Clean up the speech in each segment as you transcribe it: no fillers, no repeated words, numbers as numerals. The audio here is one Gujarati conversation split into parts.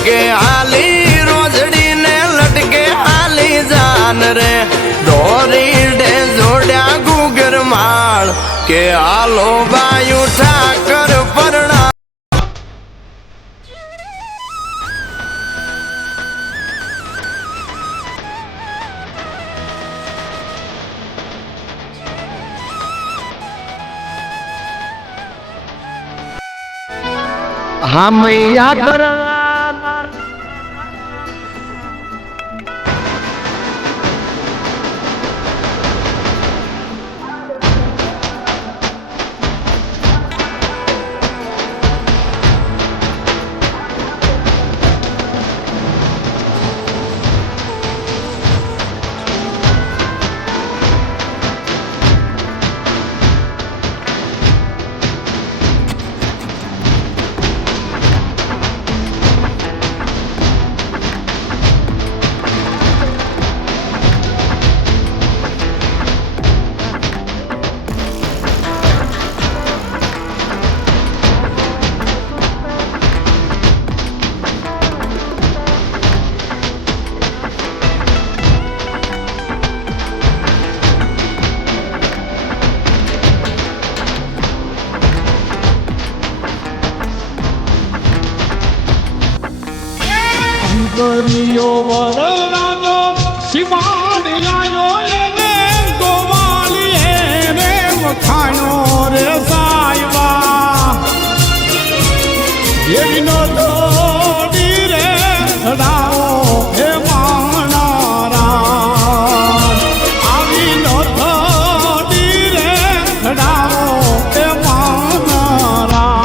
લટકે હાલી રોજડી ને લટકે હાલી જાન રે દોરી ડે જોડ્યા ગુગર માળ કે હાલો બાયુ ઠાકર પરણા હા મૈયા કરા કરિયો વરરાજો શિવાડિયાયો એને ગોવાલીએ રે વખાણ્યો રે સાયવા એવી નો દોડી રે રાવો હે માણારા આવી નો દોડી રે રાવો હે માણારા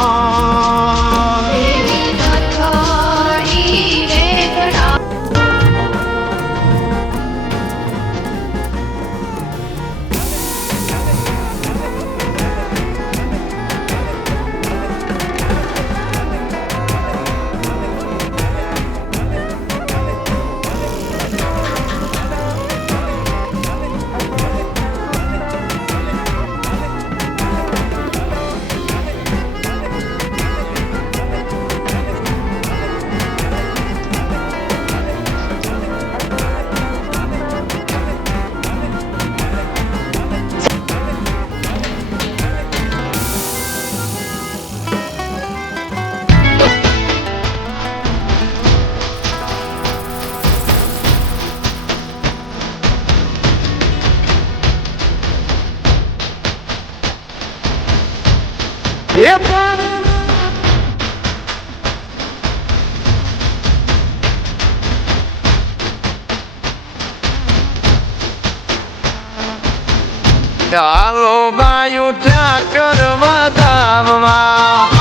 હાલો બાયુ ઠાકર વધાવવા